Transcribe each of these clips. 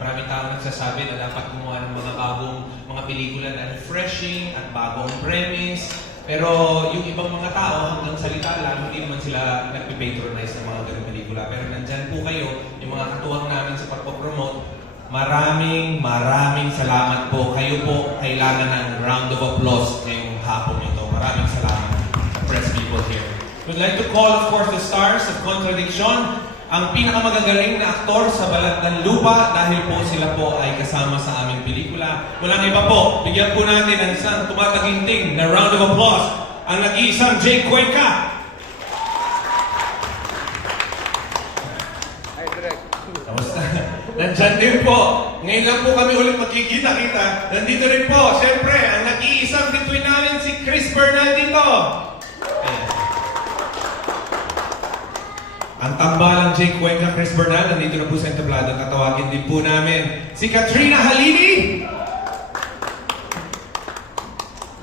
maraming tao nagsasabi na dapat gumawa ng mga bagong mga pelikula na refreshing at bagong premise. Pero yung ibang mga tao hanggang salita lang, hindi naman sila nagpipatronize ng mga ganung pelikula. Pero nandyan po kayo, yung mga katuwang namin sa pagpopromote. Maraming salamat po. Kayo po kailangan ng round of applause ngayong hapon ito. Maraming salamat sa press people here. We'd like to call, of course, the stars of KontraDiksyon, ang pinakamagagaling na aktor sa balat ng lupa dahil po sila po ay kasama sa aming pelikula. Walang iba po, bigyan po natin ng isang tumataginting na round of applause ang nag-iisang Jake Cuenca. Kamusta? Nandyan din po. Ngayon lang po kami ulit magkikita-kita. Nandito rin po, siyempre, ang nag-iisang between namin si Chris Bernal dito. Ayan. Ang tambalang Jake Cuenca, Chris Bernal, nandito na po sa entablado. Tatawagin din po namin si Katrina Halili.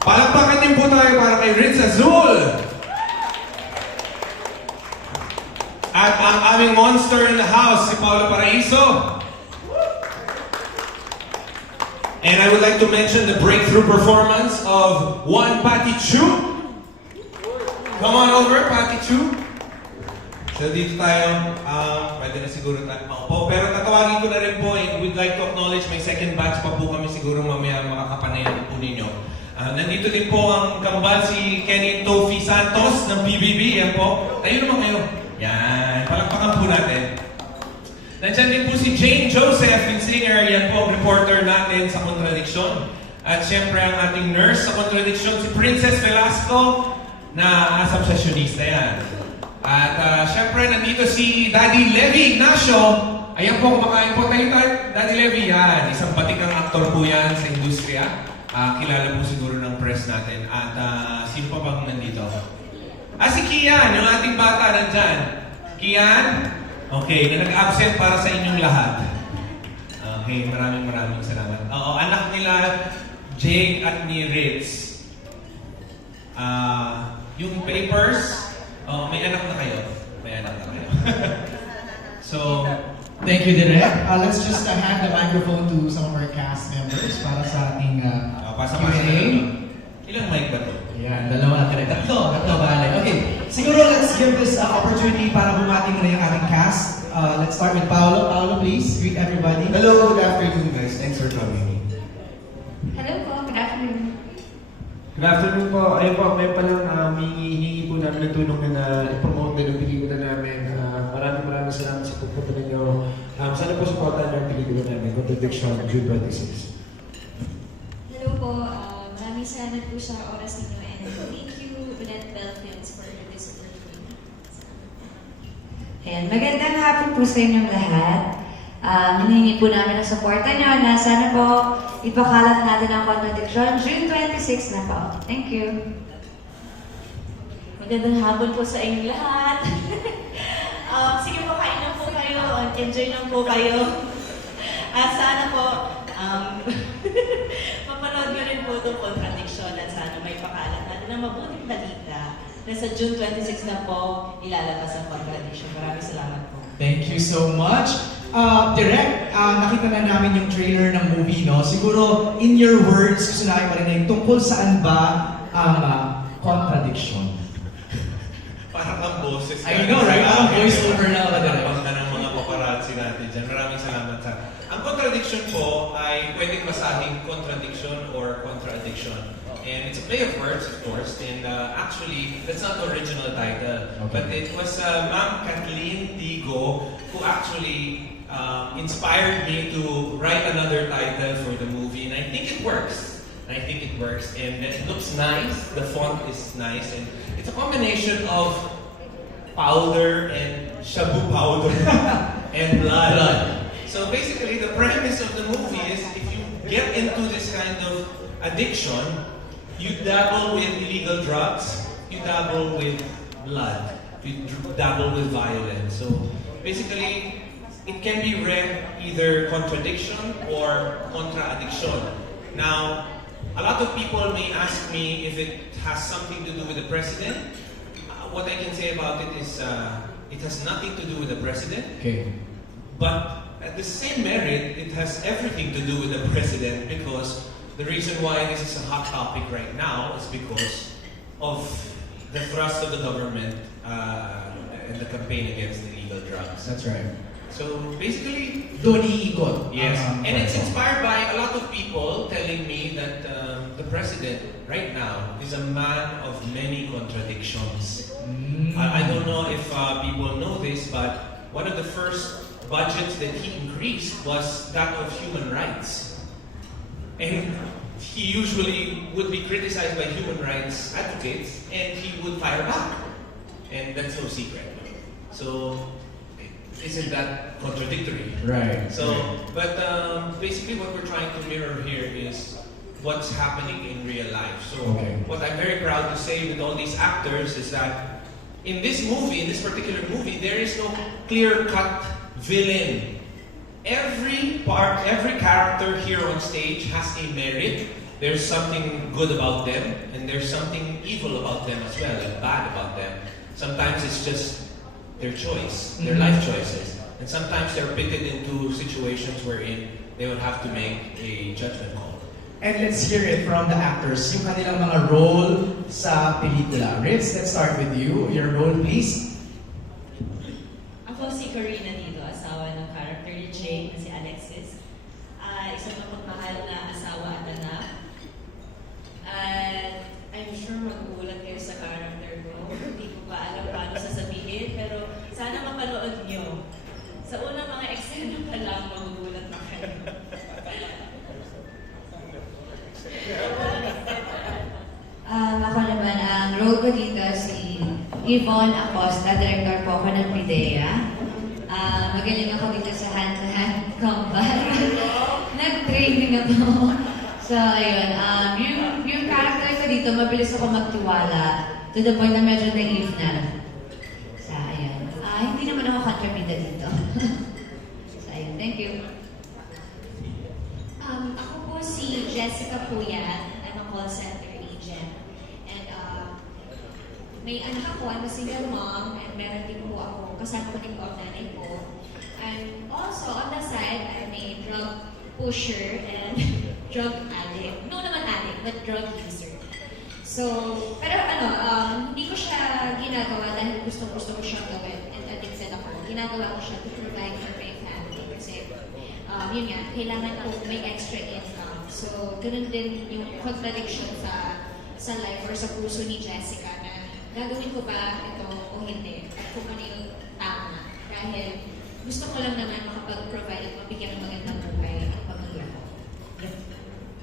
Palakpakan din po tayo para kay Ritz Azul. At ang aming monster in the house, si Paolo Paraiso. And I would like to mention the breakthrough performance of one Patty Chu. Come on over, Patty Chu. So dito tayo, pwede na siguro tayo maupo. Pero tatawagin ko na rin po, we'd like to acknowledge may second batch pa po kami siguro mamaya makakapanayan po ninyo. Nandito din po ang kambal si Kenny Tofi Santos ng PBB. Yan po. Tayo naman kayo. Yan. Palakpakan po natin. Nandiyan din po si Jane Joseph, yung singer. Yan po ang reporter natin sa KontraDiksyon. At syempre ang ating nurse sa KontraDiksyon, si Princess Velasco, na asambsasyonista yan. At syempre, nandito si Daddy Levi Ignacio. Ayan po, kumakain po tayo. Daddy Levi, yan. Isang batikang aktor po yan sa industriya. Kilala po siguro ng press natin. At sino pa bang nandito? Si Kian, yung ating bata nandyan. Kian? Okay, na nag-absent para sa inyong lahat. Okay, maraming salamat. Oo, anak nila, Jake at ni Ritz. Yung papers, may anak na kayo. May anak na kayo. So, thank you, Direk. Let's just hand the microphone to some of our cast members para sa ating pasa-pasa na ito. Ilang mic ba ito? Yan, dalawa natin. Tatlo bale. Okay, siguro let's give this opportunity para bumati muna yung ating cast. Let's start with Paolo. Paolo, please, greet everybody. Hello, good afternoon guys. Thanks for coming. Hello po, good afternoon. Good afternoon po. Ayun po, may palang hihingi po namin ng tulong na i-promote na yung pelikula namin. Maraming salamat sa pagpunta ninyo. Sana po supportan yung pelikula namin, KontraDiksyon, June 26. Hello po, maraming salamat po sa oras ninyo and thank you, Ulet Belfins, for this opportunity. Ayan, magandang hapon po sa inyong lahat. Hinihingi po namin ang suporta nyo na sana po ipakalat natin ang KontraDiksyon June 26 na po. Thank you. Magandang hapon po sa inyong lahat. Sige po, kain lang po kayo. Enjoy lang po kayo. Sana po, mapanood nyo rin po itong KontraDiksyon at sana may pakalat natin ng mabuting balita na sa June 26 na po ilalabas ang KontraDiksyon. Maraming salamat po. Thank you so much. Direk, nakita na namin yung trailer ng movie, no? Siguro, in your words, gusto namin marinig, tungkol saan ba ang KontraDiksyon? Parang ang boses. I know, right? Parang voice over na ba, Direk? Parang ng mga paparazzi natin dyan. Maraming salamat sa... Ang KontraDiksyon po ay pwedeng basahing contradiction or contradiction. And it's a play of words, of course, and actually, that's not the original title. Okay. But it was Ma'am Kathleen Tigo who actually inspired me to write another title for the movie, and I think it works. And it looks nice, the font is nice, and it's a combination of powder and shabu powder and blood. So basically, the premise of the movie is if you get into this kind of addiction, you dabble with illegal drugs, you dabble with blood, you dabble with violence. So basically, it can be read either contradiction or contradiction. Now, a lot of people may ask me if it has something to do with the president. What I can say about it is it has nothing to do with the president. Okay. But at the same merit, it has everything to do with the president because the reason why this is a hot topic right now is because of the thrust of the government and the campaign against illegal drugs. That's right. So basically, Doon iikot. yes, ang and it's kwento. inspired by a lot of people telling me that the president right now is a man of many contradictions. I don't know if people know this, but one of the first budgets that he increased was that of human rights. And he usually would be criticized by human rights advocates and he would fire back. And that's no secret. So, isn't that contradictory? Right. So, but basically what we're trying to mirror here is what's happening in real life. So, Okay. what I'm very proud to say with all these actors is that in this movie, in this particular movie, there is no clear-cut villain. Every character here on stage has a merit. There's something good about them, and there's something evil about them as well, and bad about them. Sometimes it's just their choice, their life choices. And sometimes they're pitted into situations wherein they would have to make a judgment call. And let's hear it from the actors, yung kanilang mga role sa pelikula. Ritz, let's start with you. Your role, please. Ako si Karina dito, asawa ng character ni Jake na si Alexis. Isang mapagmahal na asawa at anak. At I'm sure magugulat kayo sa character ko. Hindi ko pa alam paano sasabihin, pero sana mapanood nyo. Sa unang mga eksena pa lang, magugulat na kayo. Ako naman, ang role ko dito si Yvonne Acosta, director po ako ng PIDEA. Magaling ako dito sa hand-to-hand combat. Nag-training ako. So, ayun. Yung character ko dito, mabilis ako magtiwala to the point na medyo naive na. So, ayun. Hindi naman ako kontrabida dito. So, ayun. Thank you. Ako po si Jessica Puyat. I'm a call center agent. And may anak ako, I'm a single mom, and meron din po ako, kasama ko din po ang nanay ko. And also, on the side, I'm a drug pusher and drug addict. No naman addict, but drug user. So, pero hindi ko siya ginagawa dahil gusto ko siyang gawin and addicted ako. Ginagawa ko siya to provide for my family kasi yun nga, kailangan ko may extra income. So, ganun din yung contradiction sa life or sa puso ni Jessica na gagawin ko ba ito o hindi at kung ano yung tama. Dahil gusto ko lang naman makapag-provide at mabigyan ng magandang buhay ang pamilya ko.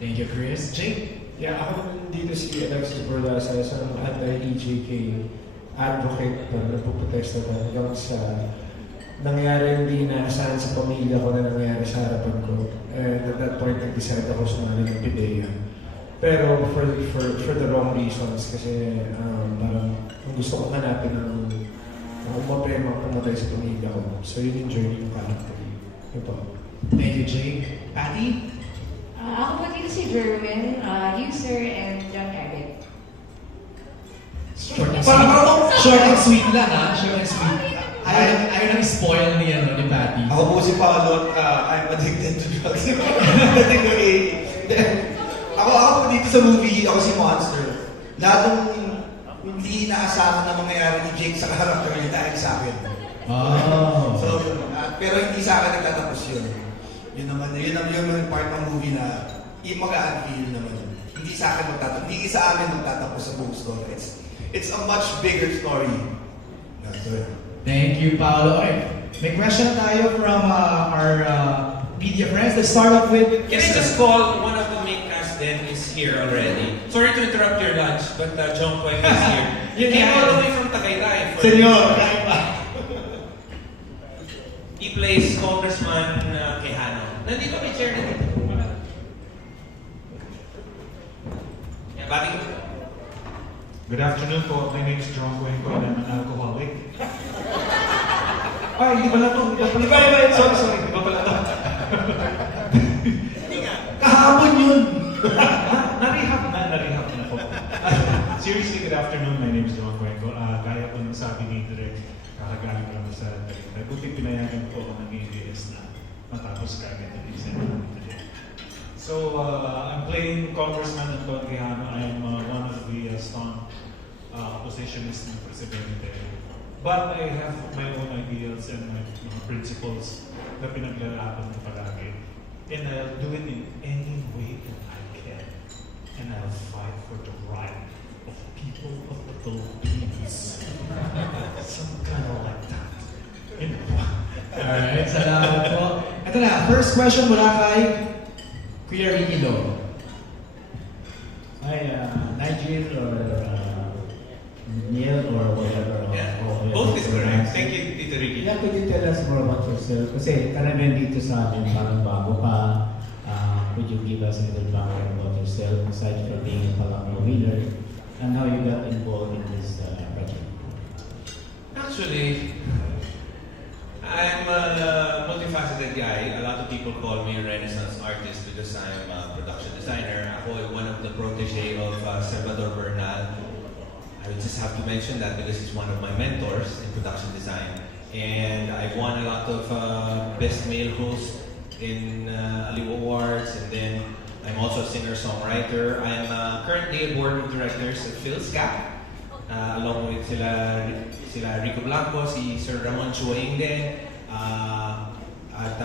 Thank you, Chris. Jake? Yeah, ako naman dito si Alexis Bordasa, isang anti-EJK advocate na nagpuprotesta hanggang sa nangyari hindi inaasahan sa pamilya ko na nangyari sa harapan ko. And at that point, nag-decide ako sumali ng PIDEA. Pero for the wrong reasons kasi parang ang gusto kong hanapin ng umapema pumatay sa pamilya ko. So yun yung journey ng character. Yun po. Thank you, Jake. Patty? Ako po dito si Jerwin, user and drug addict. Short and sweet. Short and sweet lang, ha? Short and sweet. Ayaw nang spoil ni Patty. Ako po si Paolo, I'm addicted to drugs. Addicted to AA. Ako po dito sa movie, ako si Monster. Lahat ng hindi inaasahan na mangyayari ni Jake sa character niya dahil sa akin. Oh. So, pero hindi sa akin nagtatapos yun. Yun naman yung part ng movie na magaan feel naman yun. Hindi sa akin magtatapos. Hindi sa amin magtatapos sa buong story. It's a much bigger story. So, Thank you, Paolo. Okay. May question tayo from our media friends. Let's start off with... Can I just call one of the main cast then is here already? Sorry to interrupt your lunch, but John Quinn is here. You came all the way from Tagaytay. Senyor, kahit ba? He plays Congressman Quijano. Nandito may chair na dito. Yeah, bati ko. Good afternoon po. My name is John Cuenco and I'm an alcoholic. Ay, hindi pala to. Sorry. Hindi pala to. Kahapon yun! Narehab na po. Seriously, good afternoon. My name is John Cuenco. Kaya po nang sabi ni Direk, kakagaling lang sa Tagaytay. Buti pinayagan po ako ng ABS na matapos kagad yung exam today. So, I'm playing Congressman Anton Quijano. I am one of the staunch oppositionists ng Presidente. But I have my own ideals and my mga principles na pinaglalaban ko palagi. And I'll do it in any way that I can. And I'll fight for the right of people of the Philippines. Some kind of like that. You know? Alright, salamat po. Ito na, first question mula kay Kuya Ricky Lo. Hi, Nigel or Neil or whatever. Yeah, or both is correct. pronounce it. Thank you, Tito Ricky. Yeah, could you tell us more about yourself? Kasi karamihan dito sa amin, parang bago ka. Could you give us a little background about yourself aside from being a Palangmo winner and how you got involved in this project? Actually, I'm a multifaceted guy. A lot of people call me a Renaissance artist because I'm a production designer. Ako one of the protege of Salvador Bernal. I would just have to mention that because he's one of my mentors in production design. And I've won a lot of Best Male Host in Aliw Awards, and then I'm also a singer-songwriter. I'm currently a board of directors at PhilSCAP, along with sila Rico Blanco, si Sir Ramon Chuaing din. At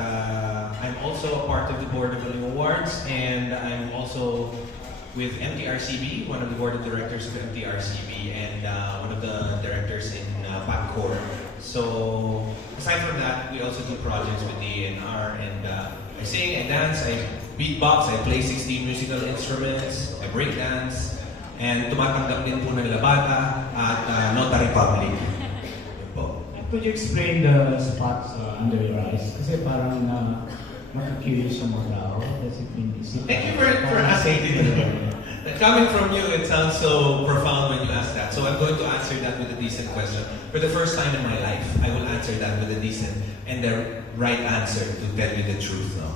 I'm also a part of the board of Aliw Awards, and I'm also with MTRCB, one of the board of directors of MTRCB, and one of the directors in PACCOR. So, aside from that, we also do projects with DNR, and I sing, I dance, I beatbox, I play 16 musical instruments, I break dance, and tumatanggap din po ng labata at Notary Public. Yun po. Could you explain the spots under your eyes? Kasi parang maka-curious yung mga tao. Does it mean Thank you for asking. Coming from you, it sounds so profound when you ask that. So I'm going to answer that with a decent question. For the first time in my life, I will answer that with a decent and the right answer to tell you the truth. No?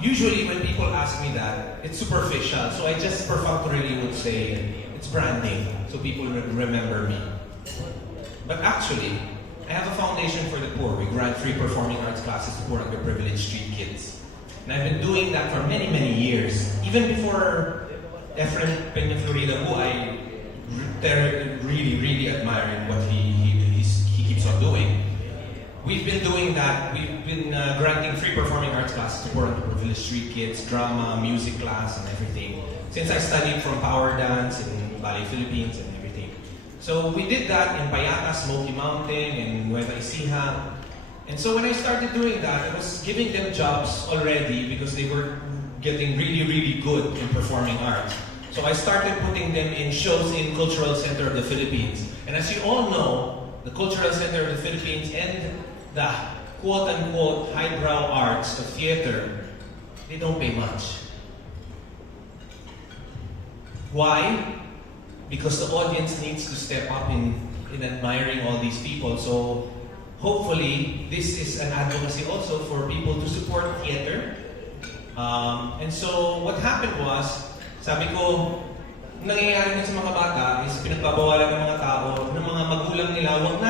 Usually when people ask me that, it's superficial. So I just perfunctorily would say, it's branding. So people remember me. But actually, I have a foundation for the poor. We grant free performing arts classes to poor underprivileged street kids. And I've been doing that for many, many years. Even before Efren Peña Florida, who I really, really admire in what he keeps on doing. We've been doing that. We've been granting free performing arts classes to poor underprivileged street kids, drama, music class, and everything. Since I studied from power dance in Ballet Philippines and everything. So we did that in Payata, Smoky Mountain, in Nueva Ecija. And so when I started doing that, I was giving them jobs already because they were getting really, really good in performing arts. So I started putting them in shows in Cultural Center of the Philippines. And as you all know, the Cultural Center of the Philippines and the quote-unquote highbrow arts of theater, they don't pay much. Why? Because the audience needs to step up in admiring all these people. So hopefully, this is an advocacy also for people to support theater. And so what happened was, sabi ko, nangyayari sa mga bata is pinagbabawalan ng mga tao, ng mga magulang nila, wag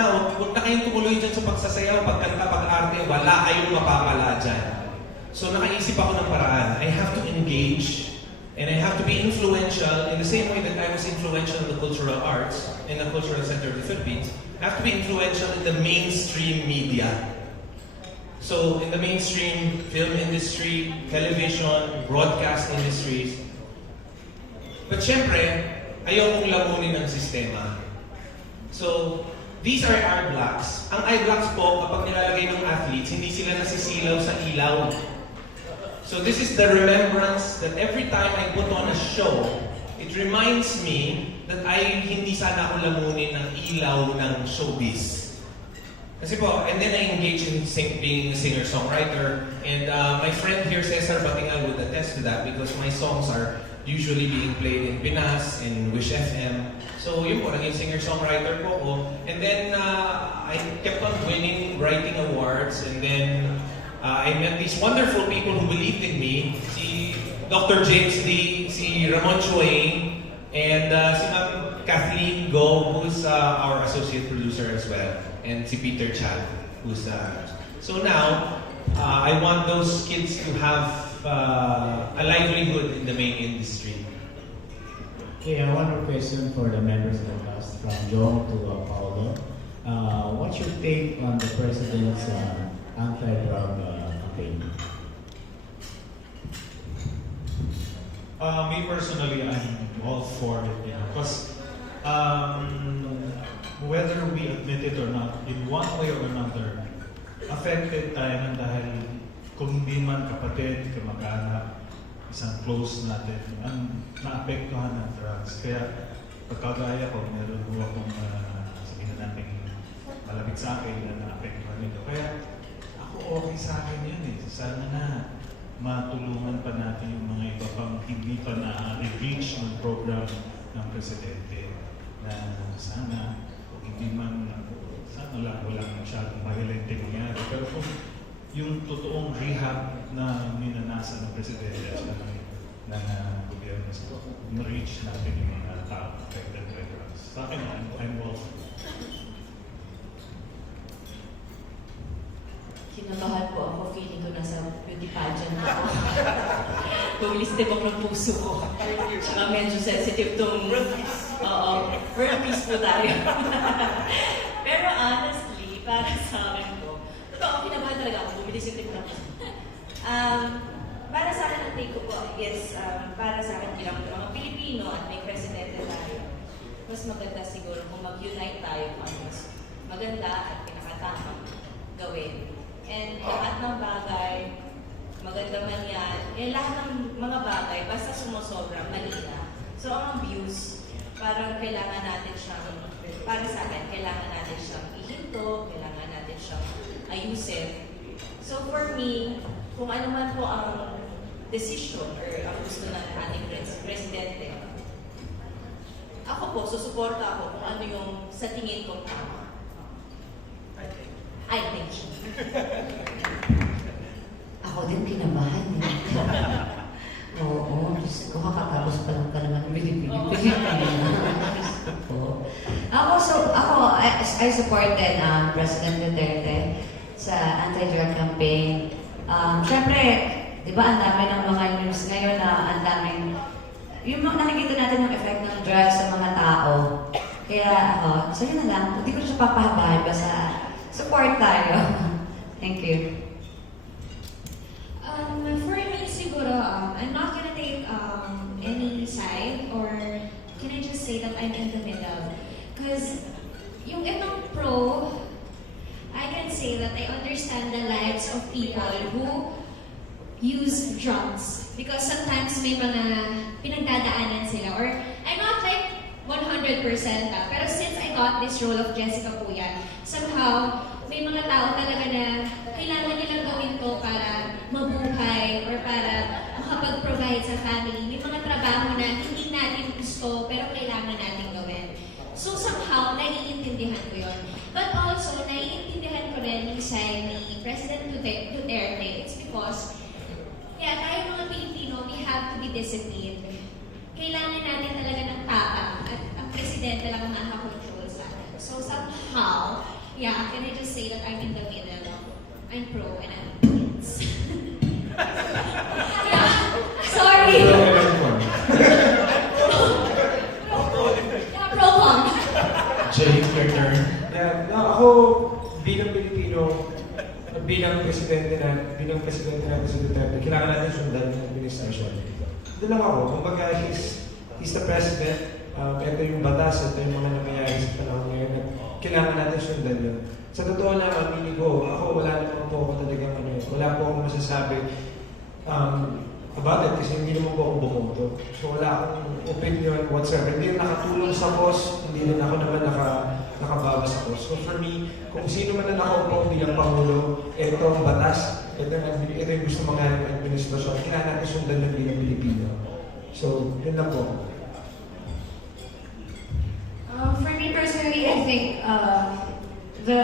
na kayong tumuloy dyan sa pagsasayaw, pagkanta, pag-arte, wala kayong mapapala dyan. So nakaisip ako ng paraan. I have to engage and I have to be influential in the same way that I was influential in the cultural arts in the Cultural Center of the Philippines. I have to be influential in the mainstream media. So in the mainstream film industry, television, broadcast industries. But syempre, ayokong lamunin ng sistema. So, these are eye blocks. Ang eye blocks po, kapag nilalagay ng athletes, hindi sila nasisilaw sa ilaw. So this is the remembrance that every time I put on a show, it reminds me that hindi sana ako lamunin ng ilaw ng showbiz. Kasi po, and then I engage in being a singer-songwriter, and my friend here, Cesar Batingal, would attest to that because my songs are usually being played in Pinas, in Wish FM. So yun po, naging singer-songwriter po ako. And then I kept on winning, writing awards, and then I met these wonderful people who believed in me. Si Dr. James Lee, si Ramon Chuaing, and si Ma'am Kathleen Go, who's our associate producer as well, and si Peter Chan, who's so now, I want those kids to have a livelihood in the main industry. Okay, one more question for the members of the cast, from Jong to Paolo. What's your take on the president's anti-drug campaign? Me personally, I'm all for it, because whether we admit it or not, in one way or another, affected tayo ng dahil kung hindi man kapatid, kamag-anak, isang close natin, ang naapektuhan ng drugs. Kaya pagkagaya ko, meron ko akong sabihin na natin malapit sa akin na naapektuhan nito. Kaya ako okay sa akin yun eh. Sana na matulungan pa natin yung mga iba pang hindi pa na-reach ng program ng Presidente na sana kung hindi man sana walang masyadong violente mangyari. Pero kung yung totoong rehab na minanasa ng Presidente at ng gobyerno, ma-reach natin yung mga tao affected by drugs. Sa akin, I'm all for it. Kinakabahan po ako, feeling ko nasa beauty pageant ako. Bumilistip ako ng puso ko. Tsaka medyo sensitive tong... Oo, world peace po tayo. Pero honestly, para sa akin po, totoo, kinabahan talaga ako, bumilistip ng puso. Para sa akin, ang take ko po is, para sa akin bilang mga Pilipino at may presidente tayo, mas maganda siguro kung mag-unite tayo kung ano mas maganda at pinakatamang gawin. And lahat ng bagay, maganda man yan, lahat ng mga bagay, basta sumusobra, mali na. So ang abuse, parang kailangan natin siyang, para sa akin, kailangan natin siyang ihinto, kailangan natin siyang ayusin. So for me, kung ano man po ang decision or ang gusto ng ating presidente, ako po, susuporta ako kung ano yung sa tingin ko tama. I think so. Ako din kinabahan eh. Oo, Diyos ko, kakatapos pa lang ka naman Pilipino. I supported President Duterte sa anti-drug campaign. Siyempre, di ba ang dami ng mga news ngayon na ang daming, yung nakikita natin yung effect ng drugs sa mga tao. Kaya ako, so yun na lang, hindi ko siya papahabahan basta support tayo. Thank you. For me, siguro, I'm not gonna take any side, or can I just say that I'm in the middle? Because yung itong pro, I can say that I understand the lives of people who use drugs. Because sometimes may mga pinagdadaanan sila, or I'm not like 100% pero since I got this role of Jessica Puya, somehow, may mga tao talaga na kailangan nilang gawin to para mabuhay or para makapag-provide sa family. May mga trabaho na hindi natin gusto pero kailangan natin gawin. So somehow, naiintindihan ko yun. But also, naiintindihan ko rin yung side ni President Duterte. It's because, tayo mga Pilipino, we have to be disciplined. Kailangan natin talaga ng tapang at ang presidente lang ang makakontrol sa atin. So somehow, can I just say that I'm in the middle? I'm pro and I'm against. Sorry! Pro-con. Jay, your turn. Ako, bilang Pilipino, bilang presidente natin si Duterte, kailangan natin sundan ng administration. Doon lang ako, kumbaga, he's the president, ito yung batas, ito yung mga nangyayari sa panahon ngayon, at kailangan natin sundan yun. Sa totoo na, aminin ko, ako wala naman po ako talagang wala po akong masasabi about it kasi hindi naman po ako bumoto. So wala akong opinion whatsoever. Hindi rin nakatulong sa cause, hindi rin ako naman nakabawas sa cause. So for me, kung sino man na nakaupo bilang Pangulo, ito ang batas, ito yung gusto mangyari ng administrasyon, kailangan natin sundan ng bilang Pilipino. So, yun lang po. For me personally, I think the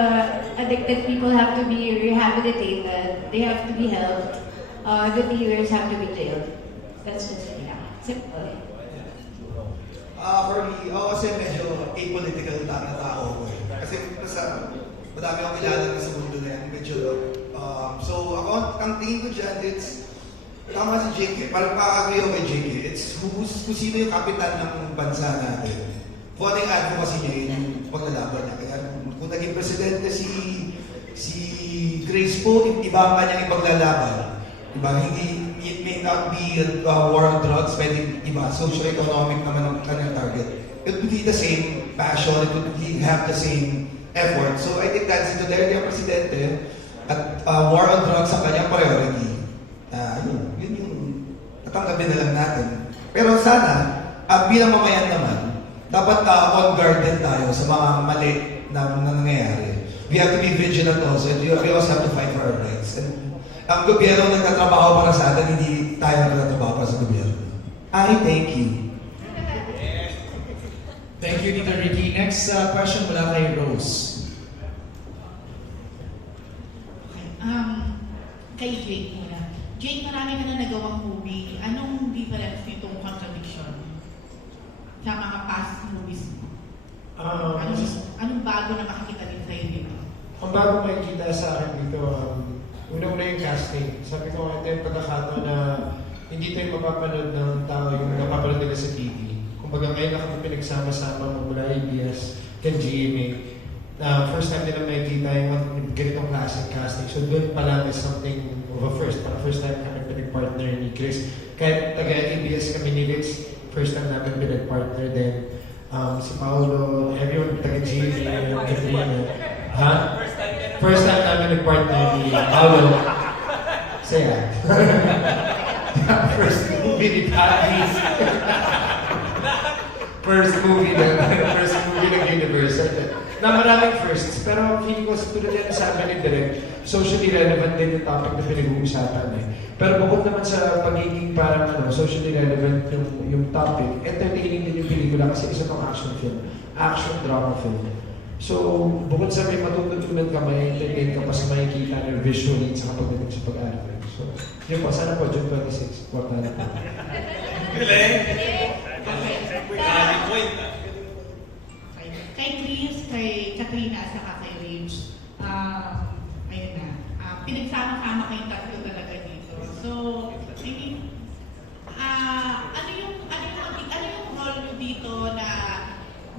addicted people have to be rehabilitated. They have to be helped. The dealers have to be jailed. That's just it. Simple. For me, ako kasi medyo apolitical na tao ko eh. Kasi madami akong kilala sa mundo na yan. Medyo So ako, ang tingin ko dyan, it's tama si JK. Parang pa-agree ako kay JK. It's kung sino yung kapitan ng bansa natin. Kung ano yung advocacy niya, yun yung paglalaban niya. Kaya kung naging presidente si Grace po, iba ang kanyang ipaglalaban. Diba? Hindi, it may not be war on drugs, pwede iba. Socio-economic naman ang kanyang target. It would be the same passion, it would have the same effort. So I think that's ito dahil yung presidente at war on drugs ang kanyang priority. Yun yung tatanggapin na lang natin. Pero sana, bilang mamayan naman, dapat on guard din tayo sa mga mali na nangyayari. We have to be vigilant also, and we also have to fight for our rights. And ang gobyerno nagtatrabaho para sa atin, hindi tayo nagtatrabaho para sa gobyerno. Thank you. Thank you, Tito Ricky. Next question mula kay Rose. Kay Jake muna. Jake, marami ka na nagawang movie. Anong difference nitong contradiction sa mga past movies mo? Anong bago na makikita din sa'yo dito? Ang bago makikita sa akin dito, una-una yung casting. Sabi ko, ito yung pagkakataon na hindi tayo mapapanood ng tao yung napapanood nila sa TV. Kumbaga ngayon na kami pinagsama-sama mula ABS kan GMA. First time nila makikita yung ganitong klaseng casting. So doon pa lang is something of a first. Para first time kami pinag-partner ni Chris. Kahit taga-ABS kami ni Rich, first time namin pinag-partner din. Si Paolo, everyone taga-GMA, yung Katrina. First time namin nag-partner ni Paolo. Saya. First movie ni Patty. First movie ng Universal. Na maraming firsts, pero feeling ko tulad yan sabi ni Direk, socially relevant din yung topic na pinag-uusapan eh. Pero bukod naman sa pagiging parang socially relevant yung topic, entertaining din yung pelikula kasi isa itong action film, action drama film. So, bukod sa may matututunan ka, may entertain ka pa sa makikita na visually sa pagdating sa pag-arte. So, yun po, sana po, June 26, quarta na po. Galing! Kay Chris, kay Katrina, at saka kay Rich, ayun na, pinagsama-sama kayong tatlo talaga dito. So, I mean, ano yung role nyo dito na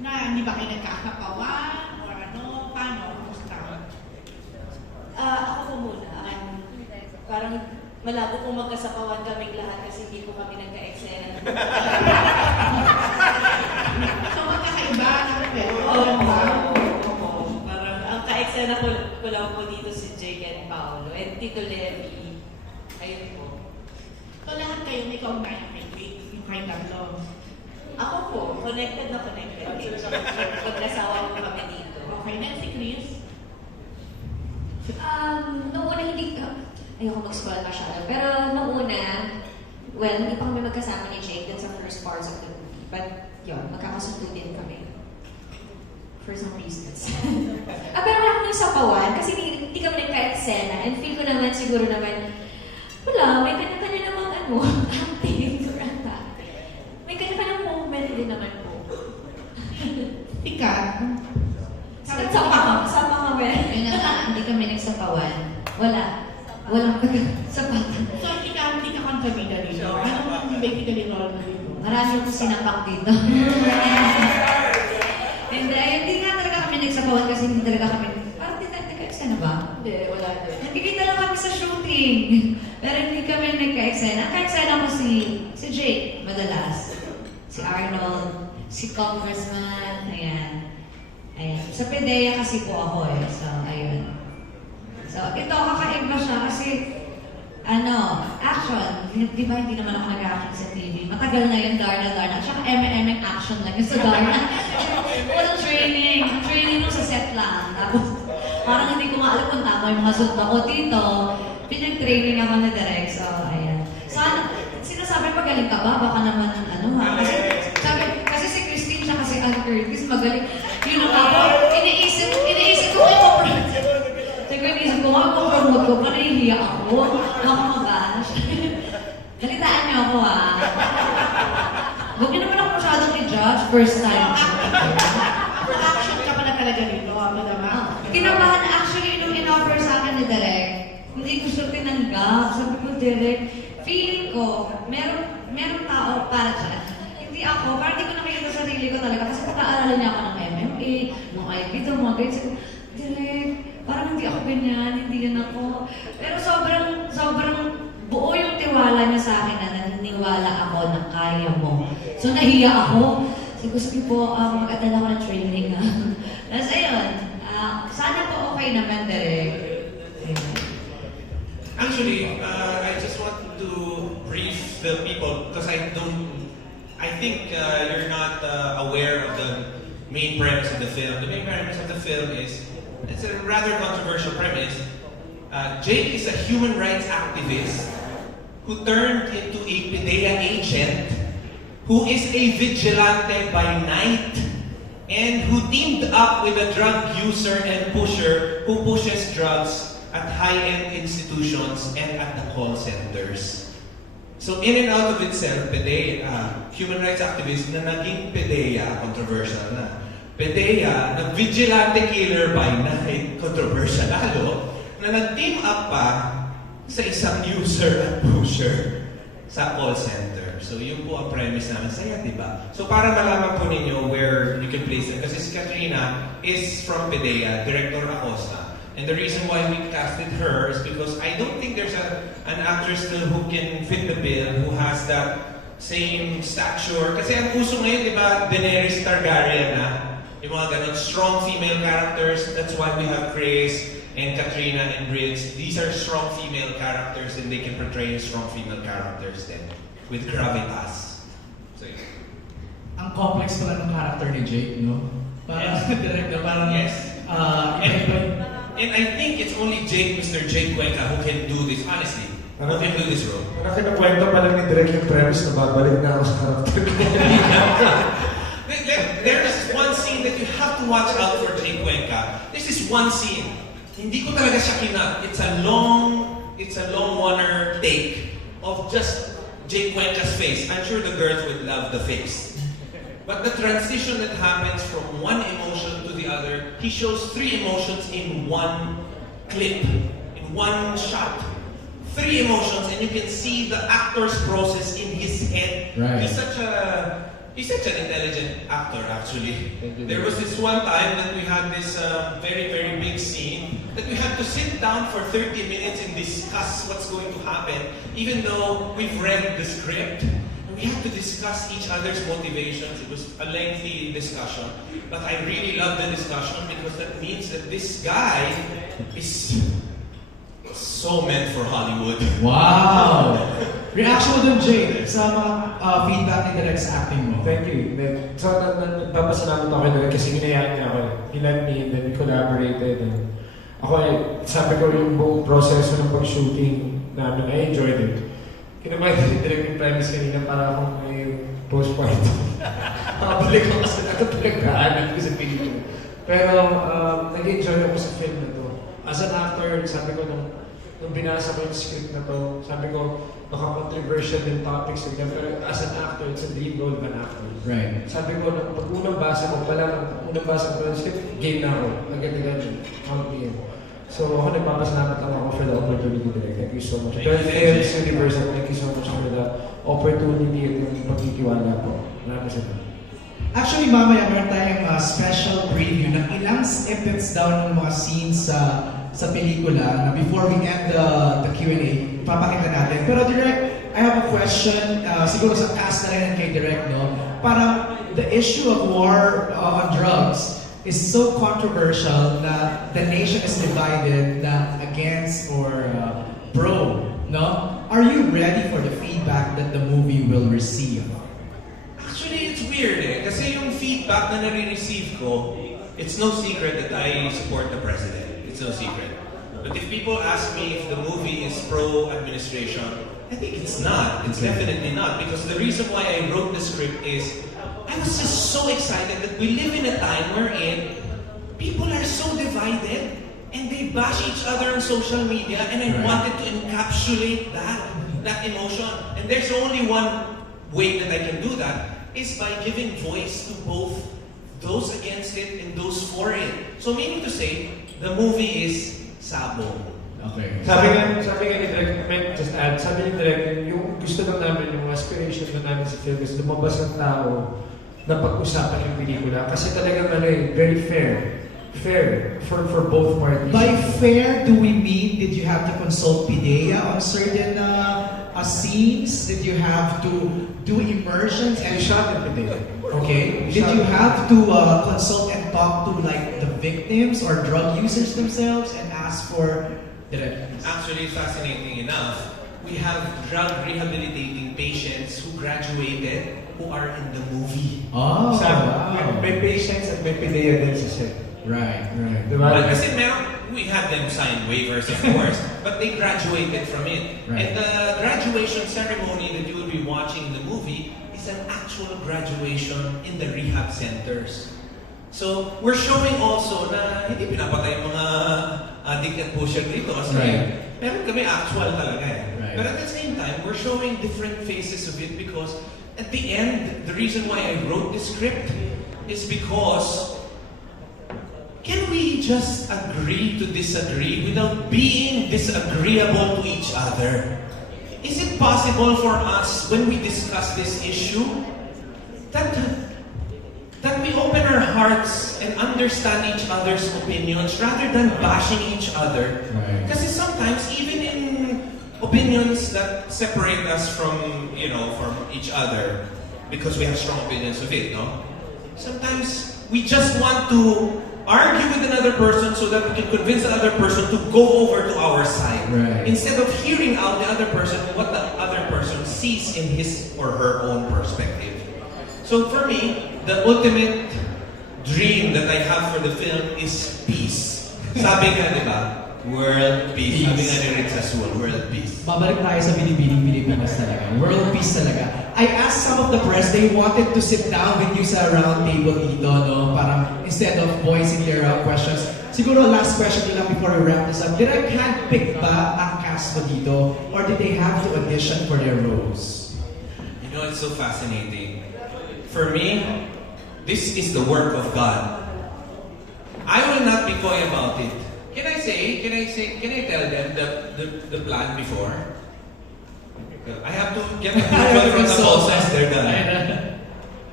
hindi ba kayo nagkakapawan? Or ano, paano? Kumusta? Ako po muna. Parang malabo kung magkasapawan kaming lahat kasi hindi po kami nagka-eksena. So, magkakaiba na pero. Parang ang ka-eksena ko lang po dito si Jake and Paolo. And Tito Levi. Ayun po. So, lahat kayo may kaugnayan kay Chris, yung kay tatlo. Ako po, connected na connected. Pagkasawa ko kami dito. Okay, then si Chris. Noong una hindi ka, ayoko mag-spoil masyado, pero noong una, well, hindi pa kami magkasama ni Jake dun sa first parts of the movie. But, yun, magkakasundo din kami. For some reasons. Pero wala kami sapawan kasi hindi kami nagka-eksena. And feel ko naman, siguro naman, wala, may kanya-kanya namang acting. May kanya-kanyang moment din naman po. Sikat. Sama kami. Yun na nga, hindi kami nagsapawan. Walang sapatan. So, hindi ka kontrabida dito. Anong basically role mo dito? Marami akong sinapak dito. Hindi nga talaga kami nagsapawan kasi hindi talaga kami, parang nagka-eksena ba? Hindi, wala din. Nagkikita lang kami sa shooting. Pero hindi kami nagka-eksena. Nagka-eksena ko si Jake, madalas. Si Arnold, si Congressman, ayan. Sa PDEA kasi po ako eh. So, ayun. So, ito, kakaiba siya kasi, action. Di ba hindi naman ako nag-action sa TV? Matagal na yun, Darna. At saka action lang yun sa Darna. Walang training. Ang training nung sa set lang. Tapos, parang hindi ko nga alam kung tama yung mga suit ako dito. Pinag-training ako na direct. So, ayan. So, sinasabi magaling ka ba? Baka naman, kasi si Christine siya kasi Ann Curtis, magaling. Yun ang ako, iniisip ko ko, panahihiya ako. Nakakabash. Kalitaan niyo ako Huwag niyo naman ako masyadong i-judge. First time. Action ka pala talaga dito, madama. Kinabahan actually nung in-offer sa akin ni Direk. Hindi ko tinanggap. Sabi ko, Direk, feeling ko, meron tao para dyan. Hindi ako, parang hindi ko nakikita sa sarili ko talaga. Kasi pag-aalala niya ako ng MMA, ng IPD, mga ganyan. Sabi ko, Direk, parang hindi ako ganyan, hindi yan ako. Pero sobrang buo yung tiwala niya sa akin na naniniwala ako na kaya mo. So nahiya ako. Sige po, mag-attend ako ng training. Tapos ayun, sana po okay naman, Direk. Actually, I just want to brief the people because I think you're not aware of the main premise of the film. The main premise of the film is, it's a rather controversial premise. Jake is a human rights activist who turned into a PDEA agent, who is a vigilante by night, and who teamed up with a drug user and pusher who pushes drugs at high-end institutions and at the call centers. So in and out of itself, PDEA, human rights activist na naging PDEA, controversial na. PDEA, na vigilante killer by night, controversial lalo, na nag-team up pa sa isang user at pusher sa call center. So yun po ang premise namin. Saya, di ba? So para malaman po ninyo where you can place them. Kasi si Katrina is from PDEA, Director Acosta. And the reason why we casted her is because I don't think there's an actress who can fit the bill, who has that same stature. Kasi ang uso ngayon, di ba, Daenerys Targaryen na, yung mga ganun, strong female characters. That's why we have Grace and Katrina and Briggs. These are strong female characters and they can portray strong female characters then with gravitas. So, yeah. Ang complex pala ng character ni Jake, no? Parang direct na parang Yes. And I think it's only Mr. Jake Cuenca who can do this, honestly. Who can do this role. Parang kinakwento pa lang ni Direk yung premise na babalik na ako sa character ko. There's one scene that you have to watch out for Jake Cuenca. This is one scene. Hindi ko talaga siya kinat. It's a long one-er take of just Jake Cuenca's face. I'm sure the girls would love the face. But the transition that happens from one emotion to the other, he shows 3 emotions in one clip, in one shot. 3 emotions, and you can see the actor's process in his head. Right. He's such an intelligent actor, actually. There was this one time that we had this very, very big scene that we had to sit down for 30 minutes and discuss what's going to happen, even though we've read the script. We had to discuss each other's motivations. It was a lengthy discussion. But I really love the discussion because that means that this guy is so meant for Hollywood. wow! Reaction mo dun, Jake, sa mga feedback ni Direk sa acting mo. Thank you. So, nagpapasalamat ako kay Direk kasi ginayaan niya ako. He let me, and then we collaborated. And ako, sabi ko yung buong proseso ng pag-shooting namin, I enjoyed it. Kinabay ni Direk yung premise kanina para akong may postpartum. Nakabalik ako sa pinagdaanan ko sa pelikula. Pero nag-enjoy ako sa film na to. As an actor, sabi ko nung binasa ko yung script na to, sabi ko, baka controversial yung topics again. Pero as an actor, it's a dream role of an actor. Right. Sabi ko, pag unang basa ko ng script, game na ako. Agad-agad yun. Count me in. So ako nagpapasalamat lang ako for the opportunity today. Thank you so much. Films Universal, thank you so much for the opportunity at yung pagtitiwala po. Maraming salamat. Actually, mamaya meron tayong special preview ng ilang snippets daw ng mga scenes sa pelikula na before we end the Q&A, papakita natin. Pero Direk, I have a question, siguro sa cast na rin kay Direk, no? Parang the issue of war on drugs is so controversial na the nation is divided na against or pro, no? Are you ready for the feedback that the movie will receive? Actually, it's weird kasi yung feedback na nare-receive ko, it's no secret that I support the president. It's no secret. But if people ask me if the movie is pro-administration, I think it's not. It's definitely not. Because the reason why I wrote the script is I was just so excited that we live in a time wherein people are so divided and they bash each other on social media, and I wanted to encapsulate that emotion. And there's only one way that I can do that is by giving voice to both those against it and those for it. So meaning to say, the movie is sabong. Okay. Sabi nga ni Direk, just add, sabi ni Direk, yung gusto lang namin, yung aspiration lang namin sa film is lumabas ng tao na pag-usapan yung pelikula. Kasi talagang very fair. Fair for both parties. By fair, do we mean, did you have to consult Pidea on certain scenes? Did you have to do immersions? And shot in Pidea. Okay. Did you have to consult and talk to like the victims or drug users themselves and ask for... Actually, fascinating enough, we have drug rehabilitating patients who graduated who are in the movie. Oh, wow. May patients at may Pidea din sa set. Right. Diba? Kasi we had them sign waivers, of course, but they graduated from it. Right. And the graduation ceremony that you will be watching in the movie is an actual graduation in the rehab centers. So, we're showing also na hindi pinapatay yung mga addict at pusher dito kasi meron kami actual talaga eh. Right. But at the same time, we're showing different faces of it because at the end, the reason why I wrote this script is because can we just agree to disagree without being disagreeable to each other? Is it possible for us, when we discuss this issue, that we open our hearts and understand each other's opinions rather than bashing each other? Right. Because sometimes, even in opinions that separate us from each other, because we have strong opinions of it, no? Sometimes we just want to argue with another person so that we can convince the other person to go over to our side. Right. Instead of hearing out the other person, what the other person sees in his or her own perspective. So for me, the ultimate dream that I have for the film is peace. Sabi nga, di ba? World peace. Sabi nga ni Rick Sassuol, world peace. Babalik tayo sa binibining Pilipinas talaga. World peace talaga. I asked some of the press, they wanted to sit down with you sa round table dito, no? Parang instead of voicing their questions. Siguro last question lang before we wrap this up. Did I handpick ba ang cast mo dito? Or did they have to audition for their roles? You know, it's so fascinating. For me, this is the work of God. I will not be coy about it. Can I tell them the plan before? I have to get approval from the bosses, they're done.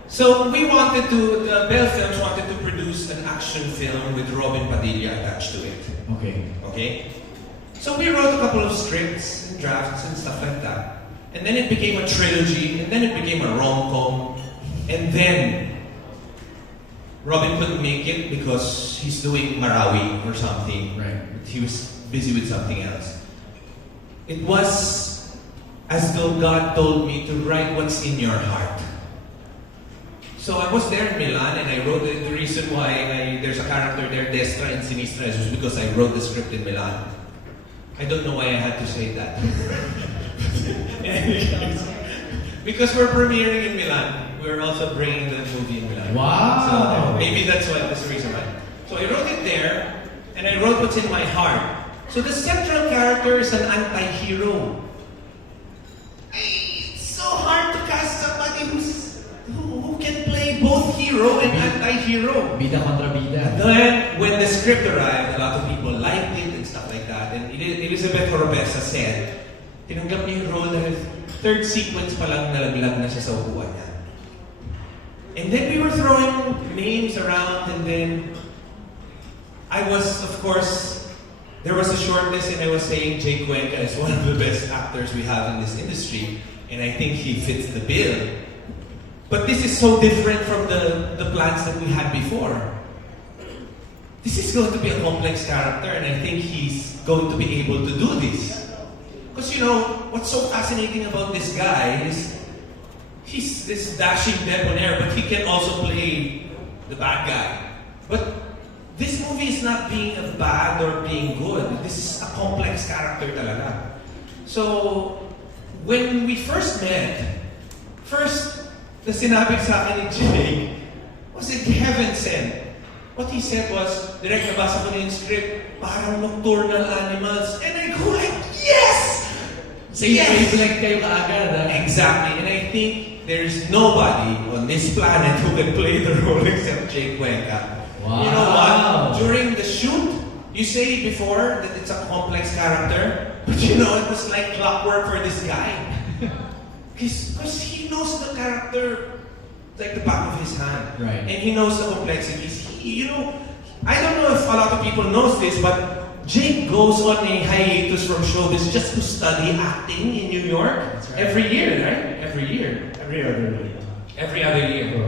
So we wanted to, the Bell Films wanted to produce an action film with Robin Padilla attached to it. Okay? So we wrote a couple of scripts and drafts and stuff like that. And then it became a trilogy, and then it became a rom-com. And then Robin couldn't make it because he's doing Marawi or something. Right. He was busy with something else. It was as though God told me to write what's in your heart. So I was there in Milan and I wrote it. The reason why there's a character there, Destra and Sinistra, is because I wrote the script in Milan. I don't know why I had to say that. Because we're premiering in Milan. We're also bringing the movie in Milan. Wow! So maybe that's the reason why. So I wrote it there, and I wrote what's in my heart. So the central character is an anti-hero. It's so hard to cast somebody who can play both hero and anti-hero. Bida kontra bida. Then, when the script arrived, a lot of people liked it and stuff like that. And Elizabeth Oropesa said, tinanggap niya yung role dahil third sequence pa lang nalaglag na siya sa upuan niya. And then we were throwing names around, and then I was, of course, there was a short list, and I was saying Jay Cuenca is one of the best actors we have in this industry, and I think he fits the bill. But this is so different from the plans that we had before. This is going to be a complex character, and I think he's going to be able to do this. Because what's so fascinating about this guy is he's this dashing debonair, but he can also play the bad guy. But this movie is not being a bad or being good. This is a complex character talaga. So, when we first met, the sinabi sa akin ni Jay was it heaven sent. What he said was, direct nabasa ko na yung script, parang nocturnal animals. And I go like, yes! Same wavelength kayo kaagad, ha? Exactly. And I think there's nobody on this planet who can play the role except Jay Cuenca. Wow. You know what? During the shoot, you say before that it's a complex character, but you know, it was like clockwork for this guy. Because he knows the character like the back of his hand. Right. And he knows the complexities. You know, I don't know if a lot of people knows this, but Jake goes on a hiatus from showbiz just to study acting in New York. Right. Every year, right? Every year. Every other day. Every other year.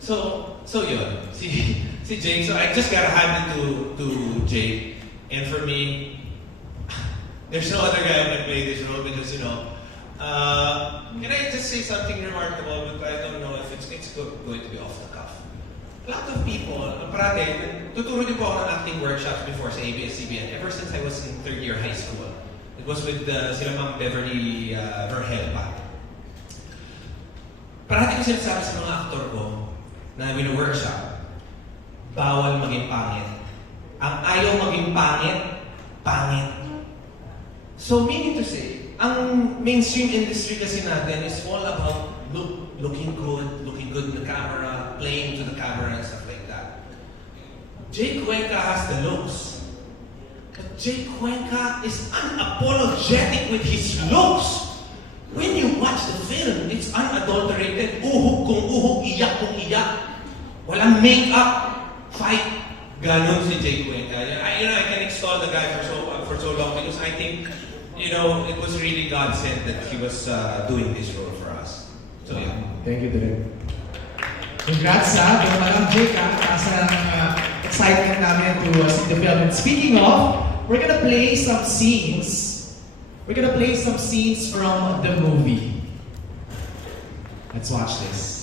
So yun. Si Jake, so I just gotta hand it to Jake. And for me, there's no other guy who can play this role because, you know, can I just say something remarkable, but I don't know if it's going to be off the cuff. A lot of people, parati, tuturo din po ako ng acting workshops before sa ABS-CBN ever since I was in third year high school. It was with sila Ma'am Beverly Verhel pa. Parati ko sinasabi sa mga aktor ko na wino-workshop, bawal maging pangit. Ang ayaw maging pangit, pangit. So meaning to say, ang mainstream industry kasi natin is all about looking good in the camera, playing to the camera and stuff like that. Jake Cuenca has the looks. But Jake Cuenca is unapologetic with his looks. When you watch the film, it's unadulterated. Uhog kung uhog, iyak kung iyak. Walang make-up, fight. Ganon si Jake Cuenca. I can extol the guy for so long because I think, you know, it was really God sent that he was doing this role for us. So yeah. Thank you, Direk. Congrats ha, doon pa lang Jake ha, sa excitement namin to see the film. And speaking of, we're gonna play some scenes. We're gonna play some scenes from the movie. Let's watch this.